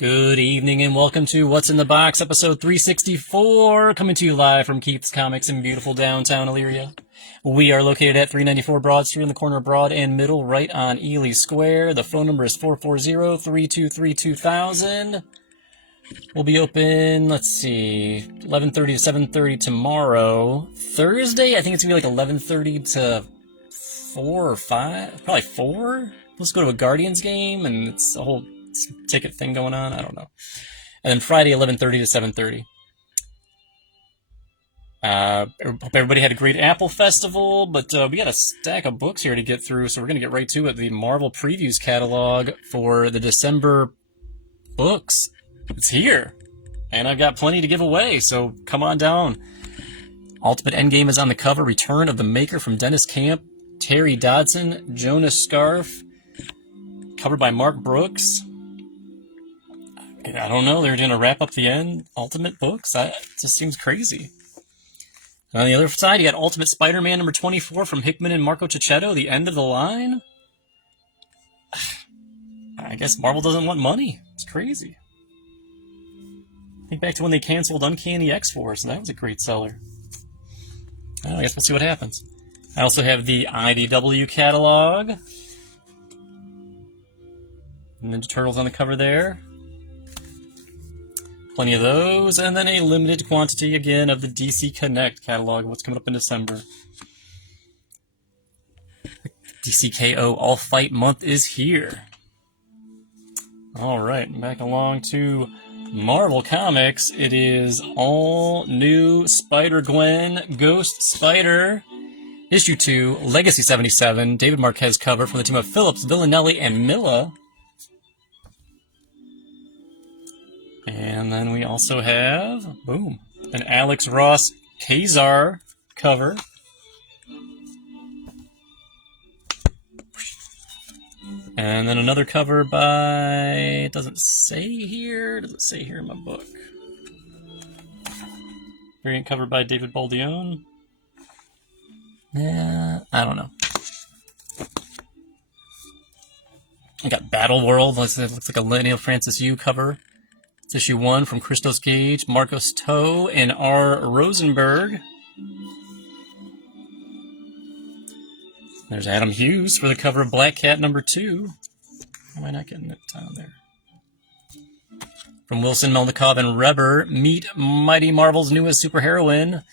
Good evening and welcome to What's in the Box, episode 364, coming to you live from Keith's Comics in beautiful downtown Elyria. We are located at 394 Broad Street in the corner of Broad and Middle, right on Ely Square. The phone number is 440-323-2000. We'll be open, 11:30 to 7:30 tomorrow. Thursday, I think it's going to be like 11:30 to 4 or 5, probably 4. Let's go to a Guardians game, and it's a whole ticket thing going on. I don't know. And then Friday, 11:30 to 7:30. Hope everybody had a great Apple Festival, but we got a stack of books here to get through, so we're going to get right to it. The Marvel Previews catalog for the December books. It's here. And I've got plenty to give away, so come on down. Ultimate Endgame is on the cover. Return of the Maker from Dennis Camp. Terry Dodson. Jonas Scarf. Covered by Mark Brooks. I don't know. They're going to wrap up the end Ultimate books. It just seems crazy. And on the other side, you got Ultimate Spider-Man number 24 from Hickman and Marco Cicchetto. The end of the line. I guess Marvel doesn't want money. It's crazy. Think back to when they canceled Uncanny X-Force. That was a great seller. I guess we'll see what happens. I also have the IDW catalog. Ninja Turtles on the cover there. Plenty of those, and then a limited quantity again of the DC Connect catalog. What's coming up in December? DCKO All Fight Month is here. Alright, back along to Marvel Comics. It is all new Spider-Gwen Ghost Spider Issue 2, Legacy 77, David Marquez cover from the team of Phillips, Villanelli, and Milla. And then we also have, boom, an Alex Ross Kazar cover. And then another cover by, it doesn't say here in my book. Variant cover by David Baldione. Yeah, I don't know. I got Battle World, it looks like a Neil Francis Yu cover. It's issue 1 from Christos Gage, Marcos Toe, and R. Rosenberg. There's Adam Hughes for the cover of Black Cat number 2. Why am I not getting it down there? From Wilson Melnikov and Reber, meet Mighty Marvel's newest superheroine.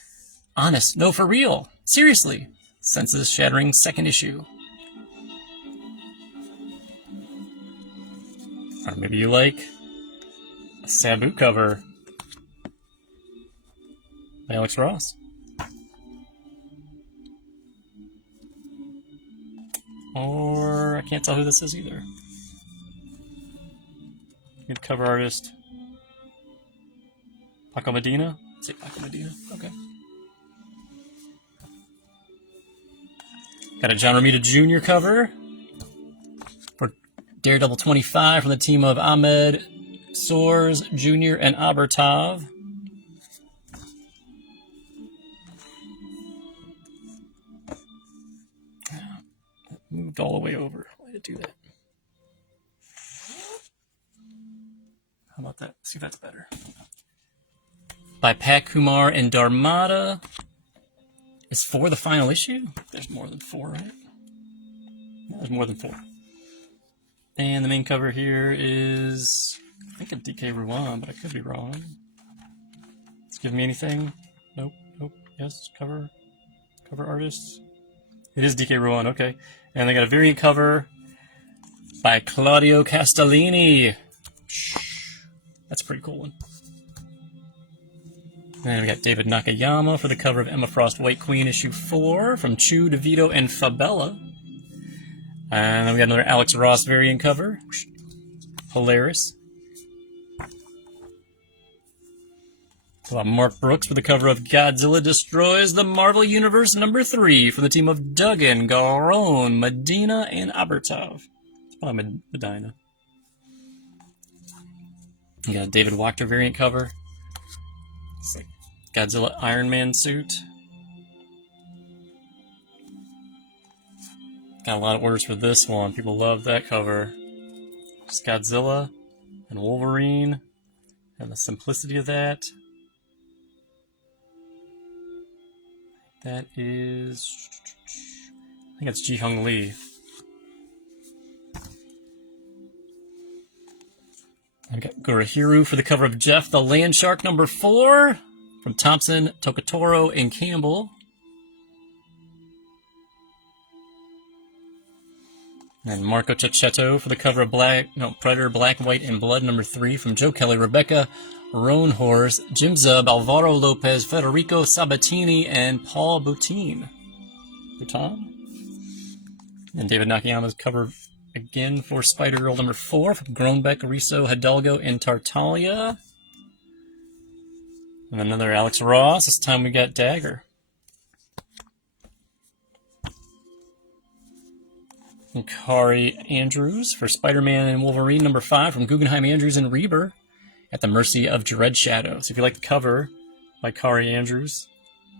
Honest, no, for real. Seriously. Senses-shattering second issue. Or maybe you like a Sabu cover by Alex Ross. Or I can't tell who this is either. Good cover artist. Paco Medina? Say Paco Medina. Okay. Got a John Romita Jr. cover for Daredevil 25 from the team of Ahmed Soares Jr. and Abertov. It moved all the way over. Why did it do that? How about that? See if that's better. By Pat Kumar and Dharmata. Is 4 the final issue? There's more than 4, right? No, there's more than 4. And the main cover here is, I think, a DK Ruan, but I could be wrong. It's giving me anything? Nope. Yes, cover artists. It is DK Ruan, okay. And they got a variant cover by Claudio Castellini. That's a pretty cool one. And we got David Nakayama for the cover of Emma Frost White Queen issue 4 from Chu, DeVito, and Fabella. And then we got another Alex Ross variant cover. Hilarious. Mark Brooks for the cover of Godzilla Destroys the Marvel Universe number 3 from the team of Duggan, Garone, Medina, and Abertov. It's probably Medina. You got a David Wachter variant cover. It's like Godzilla Iron Man suit. Got a lot of orders for this one. People love that cover. Just Godzilla And Wolverine, and the simplicity of that. That is, I think it's Ji-Hung Lee. I've got Gurahiru for the cover of Jeff the Land Shark #4 from Thompson, Tokotoro, and Campbell. And Marco Cecchetto for the cover of Predator, Black, White, and Blood #3 from Joe Kelly, Rebecca Roanhorse, Jim Zub, Alvaro Lopez, Federico Sabatini, and Paul Boutin. And David Nakayama's cover again for Spider-Girl #4 from Groenbeck, Riso, Hidalgo, and Tartaglia. And another Alex Ross. This time we got Dagger. And Kari Andrews for Spider-Man and Wolverine #5 from Guggenheim Andrews and Reber, At the Mercy of Dread Shadow. So if you like the cover by Kari Andrews,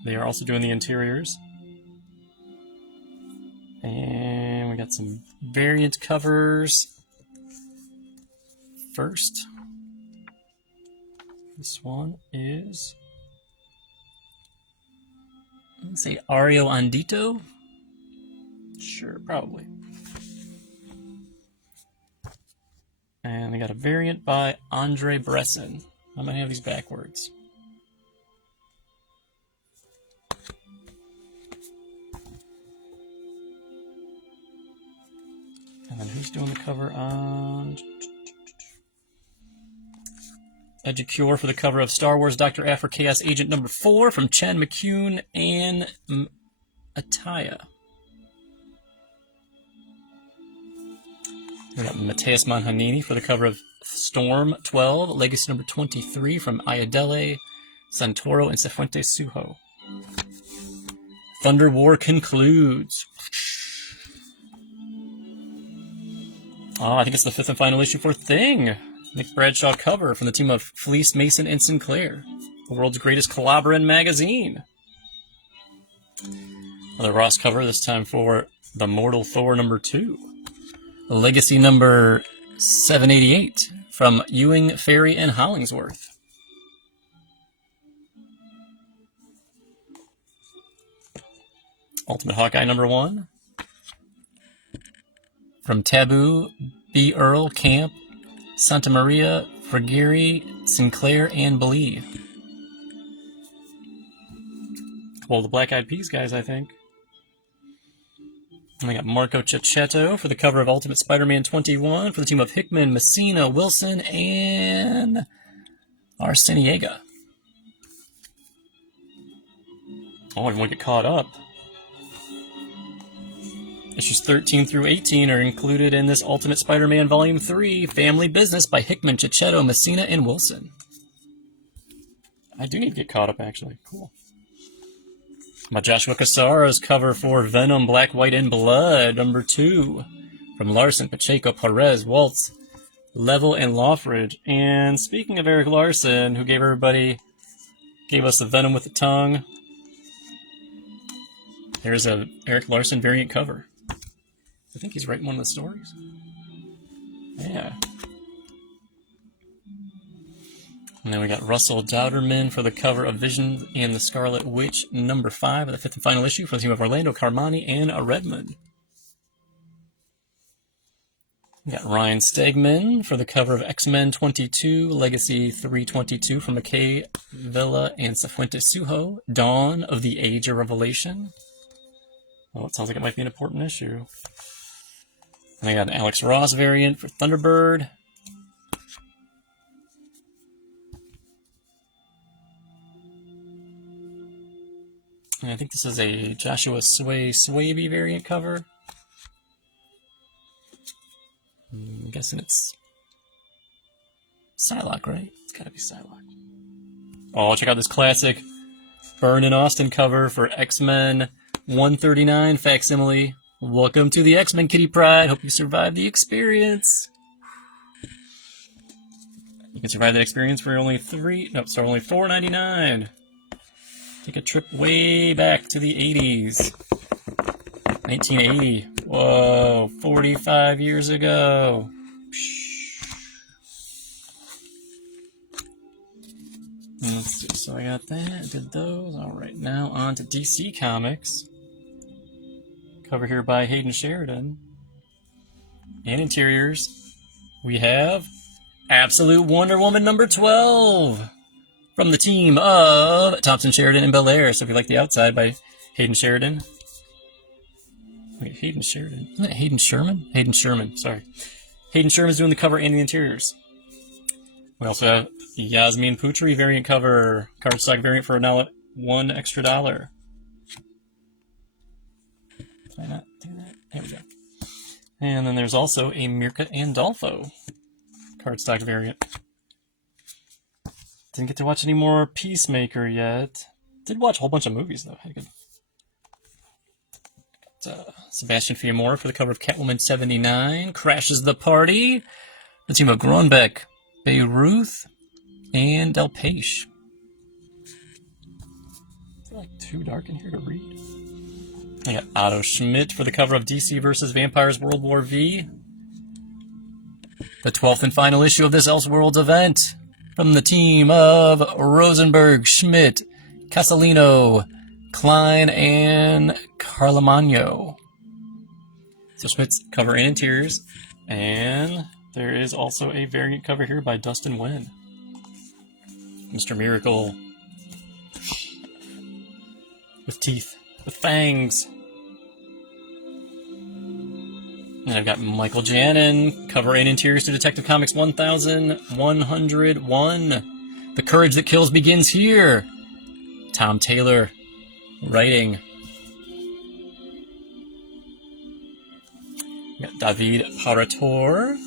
they are also doing the interiors. And we got some variant covers. First, this one is, let's say, Ario Andito. Sure, probably. And they got a variant by Andre Bresson. I'm going to have these backwards. And then who's doing the cover on Edgecure for the cover of Star Wars Dr. Aphra Chaos Agent #4 from Chen McCune and Ataya. We got Mateus Manhanini for the cover of Storm 12, Legacy #23 from Ayadele, Santoro, and Cifuentes Suho. Thunder War concludes. Oh, I think it's the 5th and final issue for Thing. Nick Bradshaw cover from the team of Fleece, Mason, and Sinclair. The world's greatest Calabaran magazine. Another Ross cover, this time for The Mortal Thor #2. Legacy #788 from Ewing, Ferry, and Hollingsworth. Ultimate Hawkeye #1 from Taboo, B. Earl, Camp, Santa Maria, Frigeri, Sinclair, and Believe. Well, the Black Eyed Peas guys, I think. And we got Marco Cecchetto for the cover of Ultimate Spider-Man 21 for the team of Hickman, Messina, Wilson, and Arciniega. Oh, I want to get caught up. Issues 13 through 18 are included in this Ultimate Spider-Man Volume 3, Family Business by Hickman, Cecchetto, Messina, and Wilson. I do need to get caught up, actually. Cool. My Joshua Cassara's cover for Venom, Black, White, and Blood #2 from Larson, Pacheco, Perez, Waltz, Level, and Lawfridge. And speaking of Eric Larson, who gave us the Venom with the tongue, here's a Eric Larson variant cover. I think he's writing one of the stories. Yeah. And then we got Russell Dowderman for the cover of Vision and the Scarlet Witch #5 of the 5th and final issue for the team of Orlando Carmani and Redmond. We got Ryan Stegman for the cover of X-Men 22, Legacy 322 from McKay, Villa, and Cifuentes Suho, Dawn of the Age of Revelation. Well, it sounds like it might be an important issue. And I got an Alex Ross variant for Thunderbird. And I think this is a Joshua Swaby variant cover. I'm guessing it's Psylocke, right? It's gotta be Psylocke. Oh, check out this classic Byrne and Austin cover for X-Men 139 facsimile. Welcome to the X-Men, Kitty Pryde. Hope you survived the experience. You can survive that experience for only $4.99. Take a trip way back to the 80s. 1980. Whoa, 45 years ago. Let's see, so I got that, did those. Alright, now on to DC Comics. Cover here by Hayden Sheridan. And interiors, we have Absolute Wonder Woman number 12 from the team of Thompson, Sheridan, and Belair. So if you like the outside by Hayden Sheridan. Wait, Hayden Sheridan? Isn't it Hayden Sherman? Hayden Sherman, sorry. Hayden Sherman's doing the cover and the interiors. We also have the Yasmin Putri variant cover, cardstock variant for now $1 extra. Did I not do that? There we go. And then there's also a Mirka Andolfo cardstock variant. Didn't get to watch any more Peacemaker yet. Did watch a whole bunch of movies though. I could. Sebastian Fiamora for the cover of Catwoman 79. Crashes the Party. The team of Gronbeck, Beyruth, and Del Peixe. Is it like too dark in here to read? I got Otto Schmidt for the cover of DC vs. Vampires World War V. The 12th and final issue of this Elseworlds event. From the team of Rosenberg, Schmidt, Casalino, Klein, and Carlamagno. So Schmidt's cover and interiors. And there is also a variant cover here by Dustin Nguyen. Mr. Miracle. With teeth. With fangs. And I've got Michael Janin, cover and interiors to Detective Comics 1101. The Courage That Kills begins here. Tom Taylor, writing. We got David Parator,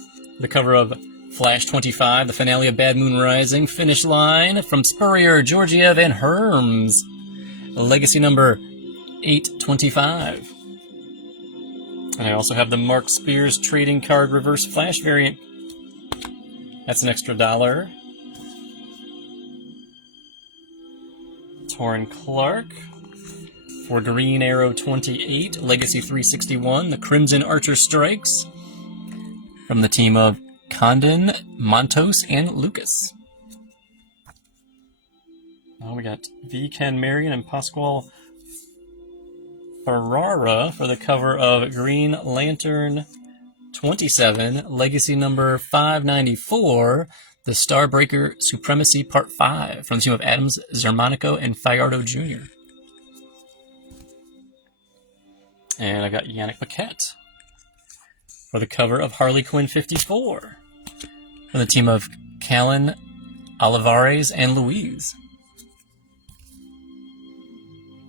the cover of Flash 25, the finale of Bad Moon Rising, Finish Line, from Spurrier, Georgiev, and Herms. Legacy number 825. And I also have the Mark Spears trading card reverse flash variant. That's an extra $1. Torrin Clark for Green Arrow 28, Legacy 361, the Crimson Archer Strikes. From the team of Condon, Montos, and Lucas. Now we got V. Ken Marion and Pasquale Ferrara for the cover of Green Lantern 27, Legacy number 594, The Starbreaker Supremacy Part 5, from the team of Adams, Zermanico, and Fajardo Jr. And I got Yannick Paquette for the cover of Harley Quinn 54, from the team of Callan, Olivares, and Louise.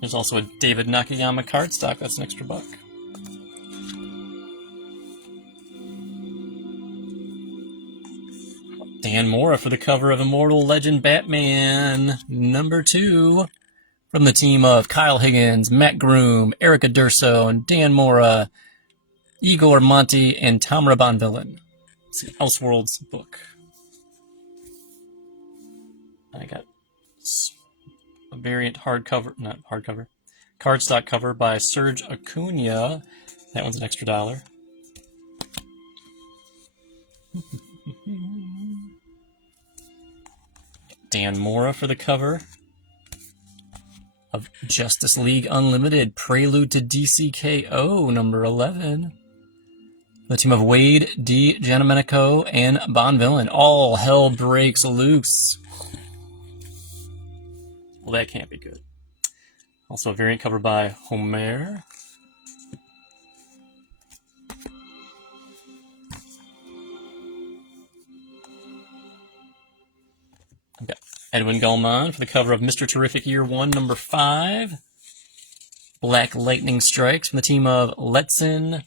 There's also a David Nakayama cardstock. That's an extra $1. Dan Mora for the cover of Immortal Legend Batman number 2. From the team of Kyle Higgins, Matt Groom, Erica Durso, and Dan Mora, Igor Monti, and Tamra Bonvillain. It's an Elseworlds book. I got a variant hardcover, not hardcover, cardstock cover by Serge Acuna. That one's an extra $1. Dan Mora for the cover of Justice League Unlimited, Prelude to DCKO, number 11. The team of Wade, D. Giandomenico, and Bonvillain. All hell breaks loose. Well, that can't be good. Also a variant cover by Homer. I've got Edwin Gulman for the cover of Mr. Terrific Year 1, number 5. Black Lightning Strikes from the team of Letson,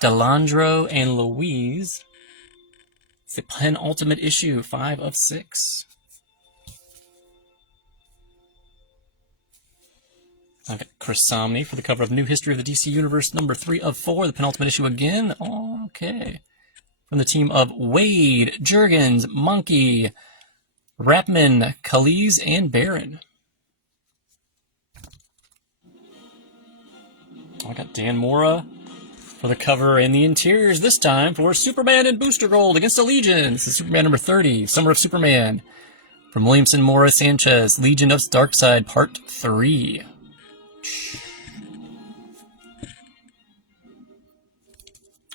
Delandro, and Louise. It's the penultimate issue, 5 of 6. I've got Chris Somney for the cover of New History of the DC Universe, number 3 of 4, the penultimate issue again. Okay. From the team of Wade, Jurgens, Monkey, Rapman, Khalees, and Barron. I got Dan Mora for the cover and the interiors this time for Superman and Booster Gold against the Legion. This is Superman number 30, Summer of Superman. From Williamson Mora Sanchez, Legion of Darkseid Part 3.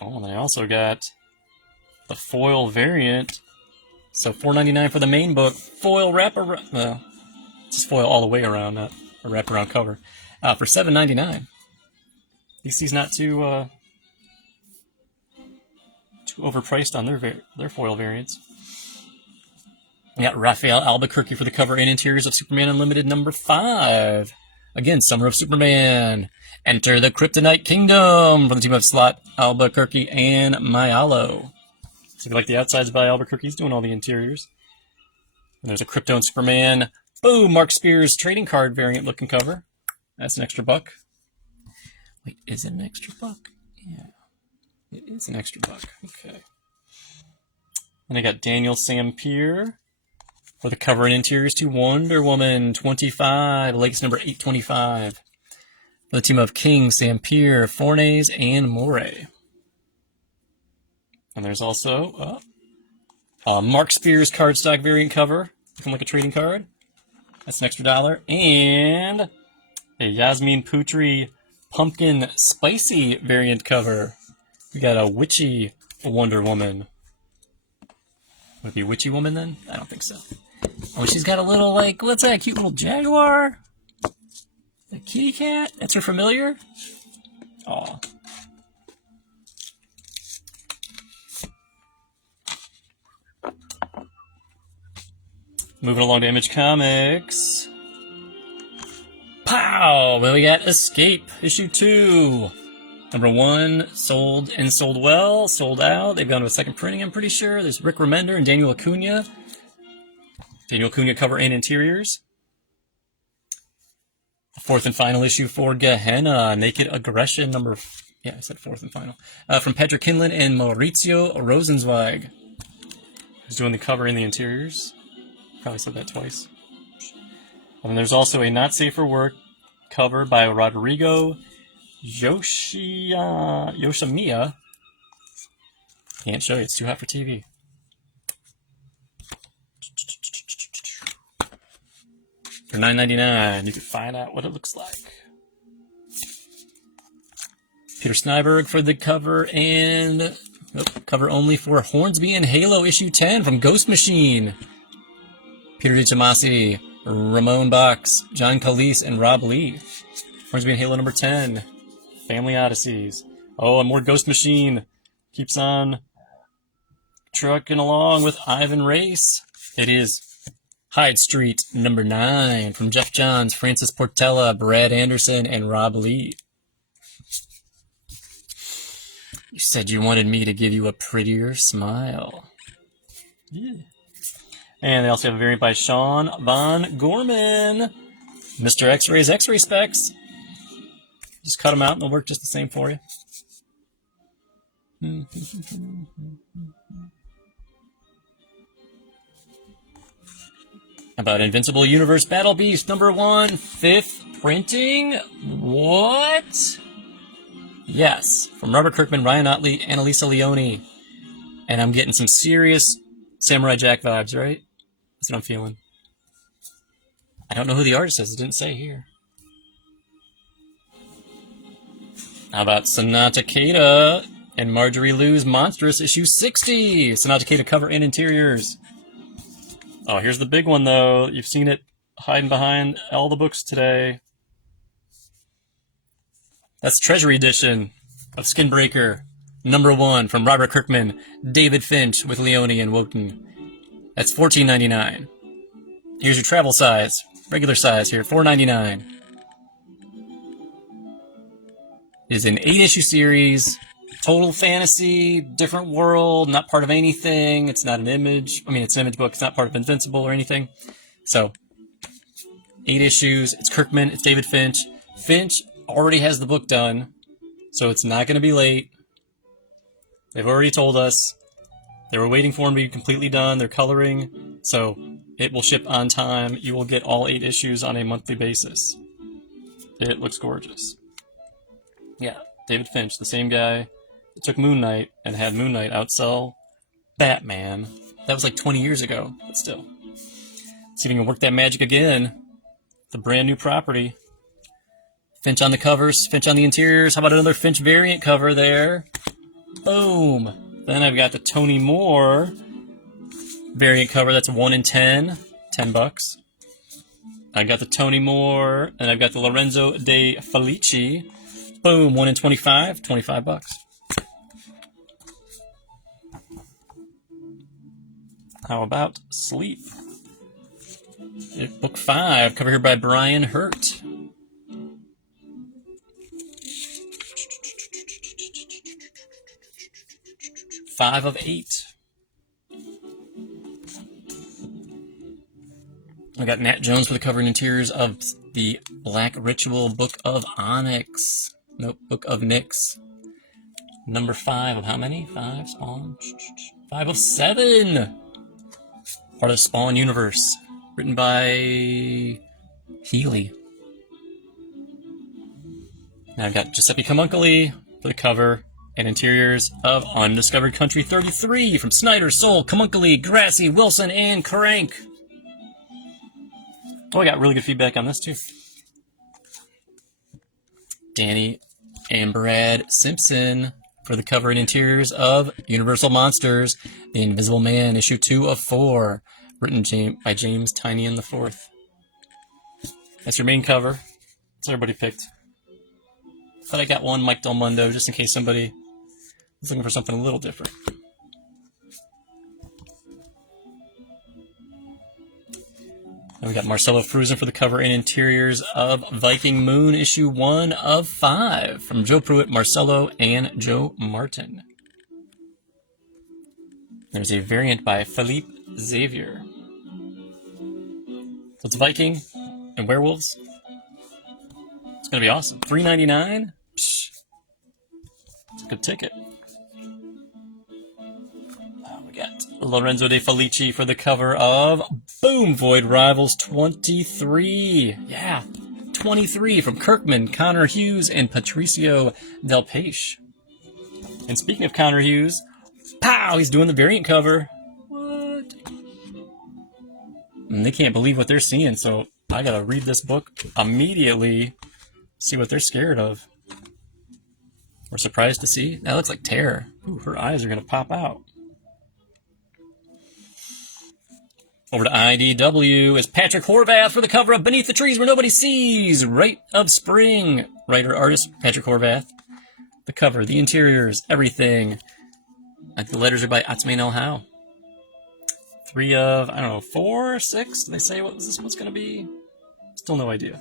Oh, and I also got the foil variant. So $4.99 for the main book. Foil wraparound. Well, just foil all the way around, not a wraparound cover. For $7.99. DC's not too overpriced on their foil variants. We got Raphael Albuquerque for the cover and interiors of Superman Unlimited number 5. Again, Summer of Superman. Enter the Kryptonite Kingdom from the team of Slott, Albuquerque, and Mayalo. So if you like the outsides by Albuquerque, he's doing all the interiors. And there's a Krypton Superman. Boom! Mark Spears trading card variant looking cover. That's an extra buck. Wait, is it an extra buck? Yeah. It is an extra buck. Okay. And I got Daniel Sampier for the cover and interiors to Wonder Woman 25, Lakes number 825. For the team of King, Sampier, Fornes, and Moray. And there's also Mark Spears cardstock variant cover, looking like a trading card. That's an extra $1. And a Yasmin Putri pumpkin spicy variant cover. We got a witchy Wonder Woman. Would it be a witchy woman then? I don't think so. Oh, she's got a little, like, what's that, cute little jaguar? A kitty cat? That's her familiar? Aw. Moving along to Image Comics. Pow! Well, we got Escape, issue 2. Number 1, sold and sold well, sold out. They've gone to a second printing, I'm pretty sure. There's Rick Remender and Daniel Acuna. Daniel Acuna cover and interiors. The 4th and final issue for Gehenna, Naked Aggression, I said 4th and final. From Patrick Kinlan and Maurizio Rosenzweig, who's doing the cover and the interiors. Probably said that twice. And there's also a Not Safe for Work cover by Rodrigo Yoshimiya. Can't show you, it's too hot for TV. For $9.99, you can find out what it looks like. Peter Snyberg for the cover and cover only for Hornsby and Halo issue 10 from Ghost Machine. Peter DiCamasi, Ramon Box, John Calise, and Rob Lee. Hornsby and Halo number 10. Family Odysseys. Oh, and more Ghost Machine. Keeps on trucking along with Ivan Race. It is Hyde Street number 9 from Jeff Johns, Francis Portella, Brad Anderson, and Rob Lee. You said you wanted me to give you a prettier smile. Yeah. And they also have a variant by Sean Von Gorman. Mr. X-Ray's X-Ray specs. Just cut them out and they'll work just the same for you. About Invincible Universe Battle Beast number 1, 5th printing? What? Yes, from Robert Kirkman, Ryan Otley, Annalisa Leone. And I'm getting some serious Samurai Jack vibes, right? That's what I'm feeling. I don't know who the artist is, it didn't say here. How about Sonata Keita and Marjorie Liu's Monstrous issue 60? Sonata Keita cover and interiors. Oh, here's the big one, though. You've seen it hiding behind all the books today. That's Treasury Edition of Skinbreaker, number 1 from Robert Kirkman, David Finch with Leone and Wotan. That's $14.99. Here's your travel size, regular size here, $4.99. It is an 8-issue series, total fantasy, different world, not part of anything. It's not an image. I mean, it's an image book. It's not part of Invincible or anything. So, 8 issues. It's Kirkman. It's David Finch. Finch already has the book done, so it's not going to be late. They've already told us. They were waiting for him to be completely done. They're coloring, so it will ship on time. You will get all 8 issues on a monthly basis. It looks gorgeous. Yeah, David Finch, the same guy that took Moon Knight and had Moon Knight outsell Batman. That was like 20 years ago, but still. See if we can work that magic again. The brand new property. Finch on the covers, Finch on the interiors. How about another Finch variant cover there? Boom. Then I've got the Tony Moore variant cover. That's 1 in 10, $10. I got the Tony Moore, and I've got the Lorenzo De Felici. Boom, 1 in 25, $25. How about Sleep? Book 5, cover here by Brian Hurt. Five of 8. I got Matt Jones for the cover and interiors of the Black Ritual Book of Onyx. Nope, Book of Nyx. Number 5 of how many? 5, Spawn? 5 of 7! Part of the Spawn universe. Written by Healy. Now I've got Giuseppe Camuncoli for the cover and interiors of Undiscovered Country 33 from Snyder, Soule, Camuncoli, Grassi, Wilson, and Crank. Oh, I got really good feedback on this too. Danny and Brad Simpson for the cover and interiors of Universal Monsters, The Invisible Man, issue 2 of 4, written by James Tynion IV. That's your main cover. That's what everybody picked. But I got one Mike Del Mundo just in case somebody was looking for something a little different. And we got Marcelo Fruzen for the cover and interiors of Viking Moon, issue 1 of 5, from Joe Pruitt, Marcelo, and Joe Martin. There's a variant by Philippe Xavier. So it's Viking and werewolves. It's going to be awesome. $3.99? Psh. It's a good ticket. We got Lorenzo De Felici for the cover of Boom! Void Rivals 23. Yeah, 23 from Kirkman, Connor Hughes, and Patricio Del Peixe. And speaking of Connor Hughes, pow! He's doing the variant cover. What? And they can't believe what they're seeing, so I gotta read this book immediately, see what they're scared of. Or surprised to see. That looks like Terror. Ooh, her eyes are gonna pop out. Over to IDW is Patrick Horvath for the cover of Beneath the Trees Where Nobody Sees, Rite of Spring. Writer-artist Patrick Horvath. The cover, the interiors, everything. I think the letters are by Atsmain El Howe. 3 of, I don't know, 4, 6? Did they say what this one's going to be? Still no idea.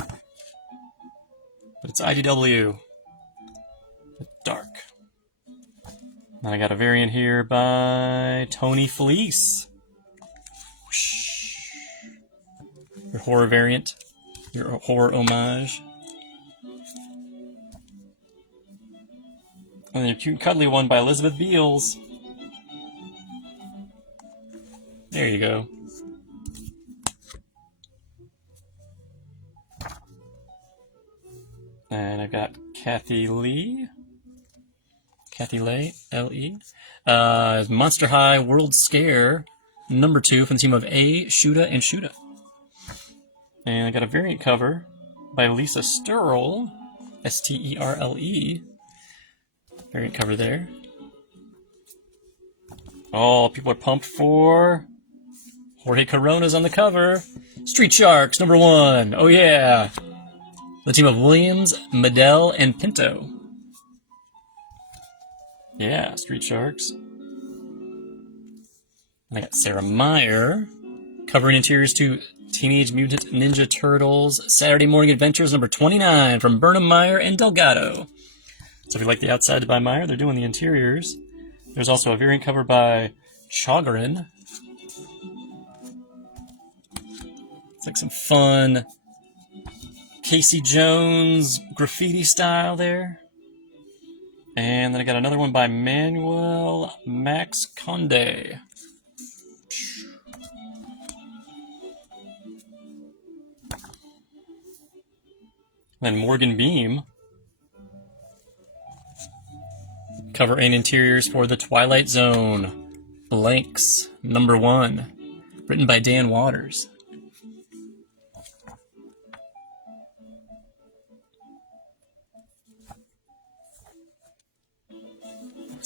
But it's IDW. Dark. Now I got a variant here by Tony Felice. Your horror variant. Your horror homage. And then your cute and cuddly one by Elizabeth Beals. There you go. And I've got Kathy Lee. Kathy Lay, L-E. Monster High World Scare, number 2 from the team of A, Shuda, and Shuda. And I got a variant cover by Lisa Sterle, S-T-E-R-L-E. Variant cover there. Oh, people are pumped for Jorge Corona's on the cover. Street Sharks, number 1. Oh, yeah. The team of Williams, Medell, and Pinto. Yeah, Street Sharks. And I got Sarah Meyer. Cover and interiors to Teenage Mutant Ninja Turtles Saturday Morning Adventures, number 29, from Burnham, Meyer, and Delgado. So if you like the outside by Meyer, they're doing the interiors. There's also a variant cover by Chagrin. It's like some fun Casey Jones graffiti style there. And then I got another one by Manuel Max Conde. Then Morgan Beam. Cover and interiors for The Twilight Zone. Blanks, number 1. Written by Dan Waters.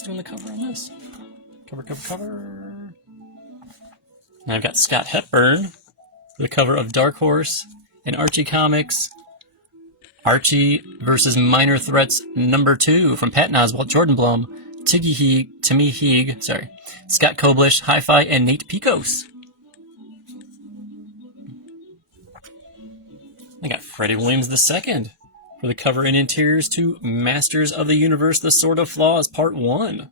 doing the cover on this? Cover. And I've got Scott Hepburn for the cover of Dark Horse and Archie Comics. Archie versus Minor Threats #2 from Patton Oswalt, Jordan Blum, Timmy Heeg, Scott Koblish, Hi-Fi, and Nate Picos. I got Freddie Williams II for the cover and interiors to Masters of the Universe, The Sword of Flaws, Part 1.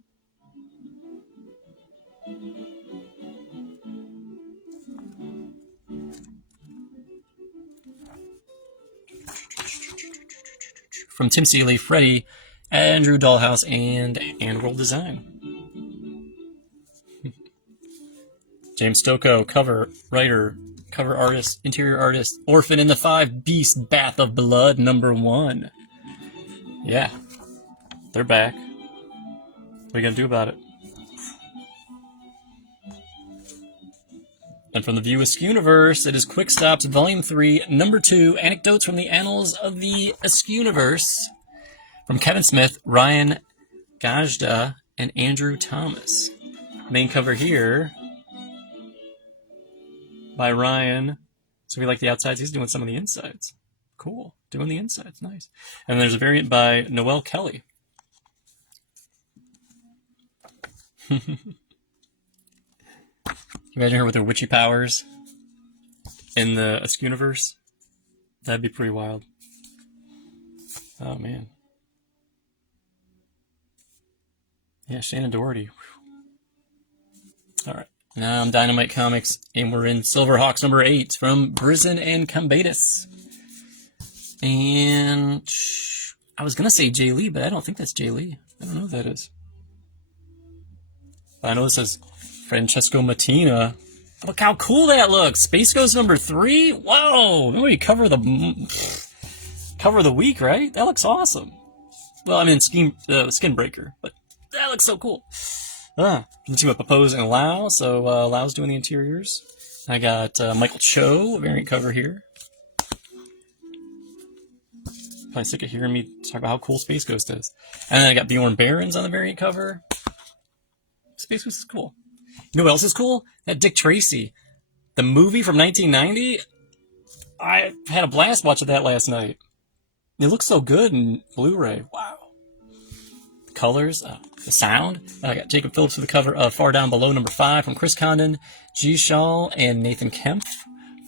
From Tim Seeley, Freddie, Andrew Dollhouse, and World Design. James Stocco, cover, writer, cover artist, interior artist, Orphan in the Five Beast, Bath of Blood, #1. Yeah, they're back. What are you gonna do about it? And from the View Askew-Universe, it is Quick Stops, Volume 3, #2, Anecdotes from the Annals of the Askew-Universe, from Kevin Smith, Ryan Gajda, and Andrew Thomas. Main cover here by Ryan. So if you like the outsides, he's doing some of the insides. Cool. Doing the insides. Nice. And there's a variant by Noel Kelly. Imagine her with her witchy powers in the Askew-Universe. That'd be pretty wild. Oh, man. Yeah, Shannon Doherty. All right. Now I'm Dynamite Comics, and we're in Silverhawks #8 from Brizin and Combatus. And I was going to say Jay Lee, but I don't think that's Jay Lee. I don't know who that is. I know this says Francesco Mattina. Look how cool that looks. Space Ghost #3. Whoa! Maybe cover the week, right? That looks awesome. Well, I mean, Skin Breaker, but that looks so cool. From the team of Papose and Lau. So Lau's doing the interiors. I got Michael Cho, variant cover here. Probably sick of hearing me talk about how cool Space Ghost is. And then I got Bjorn Barons on the variant cover. Space Ghost is cool. You know what else is cool? That Dick Tracy. The movie from 1990. I had a blast watching that last night. It looks so good in Blu-ray. Wow. The colors, the sound. I got Jacob Phillips for the cover of Far Down Below #5 from Chris Condon, G. Shaw, and Nathan Kempf.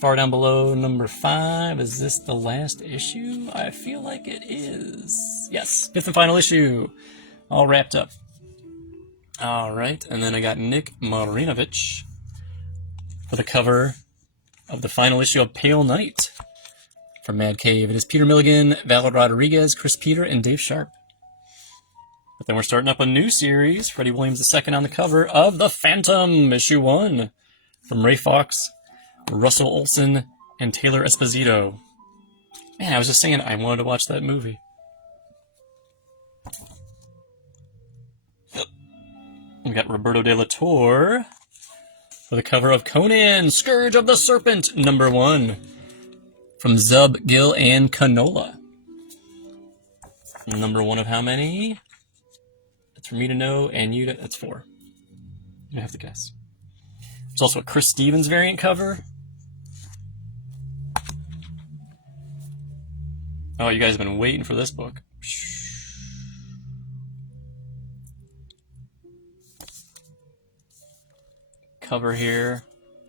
Far Down Below #5. Is this the last issue? I feel like it is. Yes, 5th and final issue. All wrapped up. All right, and then I got Nick Marinovich for the cover of the final issue of Pale Knight from Mad Cave. It is Peter Milligan, Val Rodriguez, Chris Peter, and Dave Sharp. But then we're starting up a new series, Freddie Williams II on the cover of The Phantom, issue 1, from Ray Fox, Russell Olson, and Taylor Esposito. Man, I was just saying I wanted to watch that movie. We got Roberto De La Torre for the cover of Conan, Scourge of the Serpent, #1, from Zub, Gill, and Canola. #1 of how many? That's for me to know, and you to... That's 4. You have to guess. There's also a Chris Stevens variant cover. Oh, you guys have been waiting for this book. Cover here,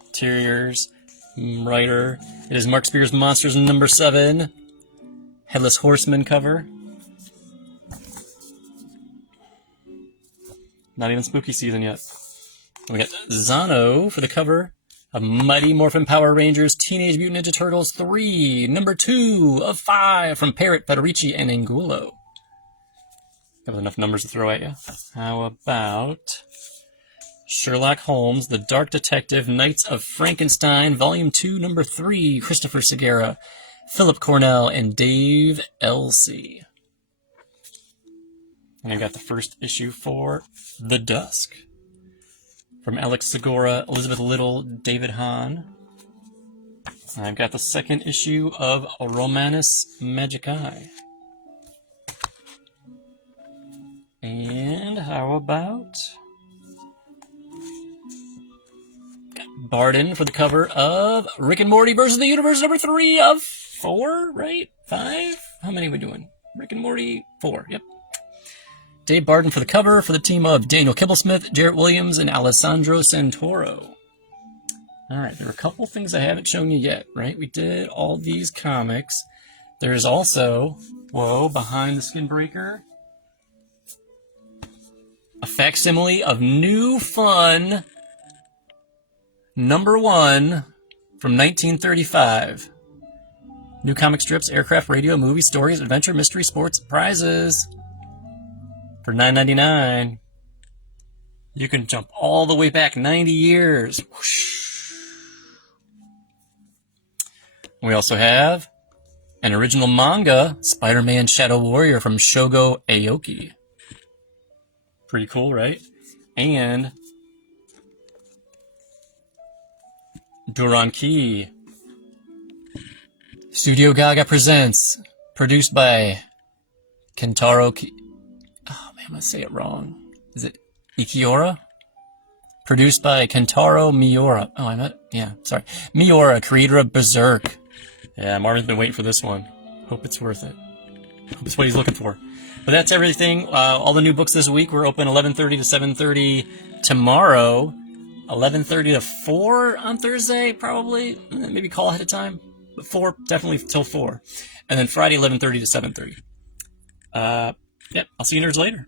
interiors, writer. It is Mark Spears Monsters #7, Headless Horseman cover. Not even spooky season yet. We got Zano for the cover of Mighty Morphin Power Rangers Teenage Mutant Ninja Turtles 3, #2 of 5 from Parrott, Federici, and Angulo. Got enough numbers to throw at you. How about Sherlock Holmes, The Dark Detective, Knights of Frankenstein, Volume 2, #3, Christopher Segura, Philip Cornell, and Dave Elsey. And I got the first issue for The Dusk from Alex Segura, Elizabeth Little, David Hahn. And I've got the second issue of Romanus Magicae. And how about Barden for the cover of Rick and Morty versus the Universe number 3 of 4, right? 5? How many are we doing? Rick and Morty 4, yep. Dave Barden for the cover for the team of Daniel Kibblesmith, Jarrett Williams, and Alessandro Santoro. Alright, there are a couple things I haven't shown you yet, right? We did all these comics. There's also, behind the Skin Breaker, a facsimile of New Fun number 1 from 1935. New comic strips, aircraft, radio, movies, stories, adventure, mystery, sports, prizes for $9.99. You can jump all the way back 90 years. Whoosh. We also have an original manga, Spider-Man Shadow Warrior from Shogo Aoki. Pretty cool, right? And Duran Key. Studio Gaga presents, produced by Kentaro Oh man, I'm gonna say it wrong. Is it Ikiura? Produced by Kentaro Miura. Miura, creator of Berserk. Yeah, Marvin's been waiting for this one. Hope it's worth it. Hope it's what he's looking for. But that's everything. All the new books this week. We're open 11:30 to 7:30 tomorrow. 11:30 to 4 on Thursday, probably. Maybe call ahead of time. But 4, definitely till 4. And then Friday, 11:30 to 7:30. I'll see you nerds later.